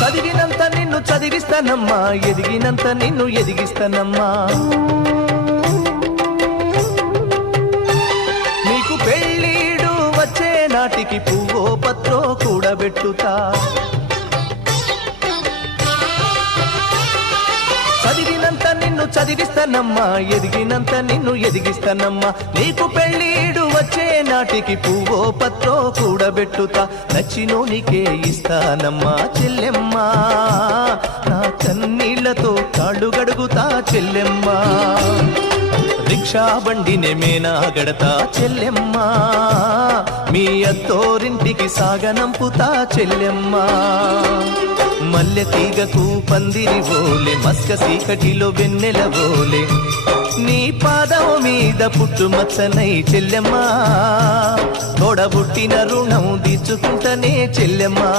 చదివినంత నిన్ను చదివిస్తానమ్మా, ఎదిగినంత నిన్ను ఎదిగిస్తానమ్మా. నీకు పెళ్ళీడు వచ్చే నాటికి పువ్వో పత్రో కూడబెట్టుతా. చదివినంత నిన్ను చదివిస్తానమ్మా, ఎదిగినంత నిన్ను ఎదిగిస్తానమ్మా. నీకు పెళ్ళీడు వచ్చే నాటికి పువ్వో పత్రో కూడబెట్టుతా. నచ్చినోనికే ఇస్తానమ్మా చెల్లెమ్మా, నా కన్నీళ్లతో కాళ్ళు గడుగుతా చెల్లెమ్మా. రిక్షా బండినే మేనా గడతా చెల్లెమ్మా, మీ అత్తోరింటికి సాగనంపుతా చెల్లెమ్మా. మల్లె తీగకు పందిరి ఓలే, మస్క సీకటిలో వెన్నెల ఓలే, నీ పాదం మీద పుట్టుమచ్చనై చెల్లెమ్మా. తోడబుట్టిన రుణం తీర్చుకుంటనే చెల్లెమ్మా.